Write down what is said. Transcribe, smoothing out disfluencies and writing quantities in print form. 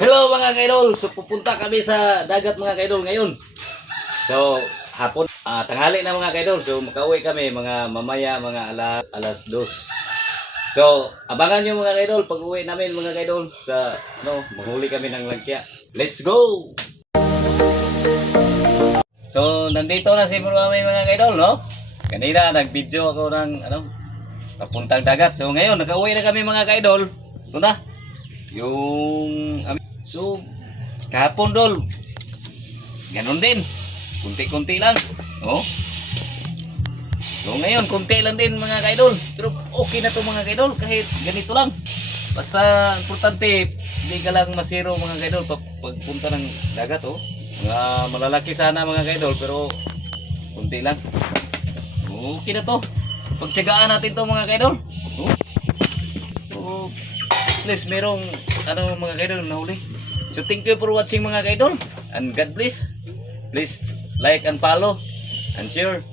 Hello mga kaidol, so pupunta kami sa dagat mga kaidol ngayon. So hapon, tanghali na mga kaidol, so makauwi kami mamaya mga alas 2. So abangan nyo mga kaidol pag uwi namin mga kaidol sa manghuli kami ng langkya. Let's go! So nandito na si Mami mga kaidol, no? Kanina nag-video ako ng papuntang dagat. So ngayon nakauwi na kami mga kaidol. Ito na yung so kahapon dol ganun din, kunti-kunti lang, oh. So ngayon kunti lang din mga kaidol, pero okay na to mga kaidol kahit ganito lang, basta importante hindi ka lang masiro mga kaidol pagpunta ng dagat, oh. Malalaki sana mga kaidol pero kunti lang, okay na to, pagtiyagaan natin to mga kaidol, oh. So at least merong mga kaidol nahuli. So thank you for watching mga kaidol, and God bless. Please like and follow and share.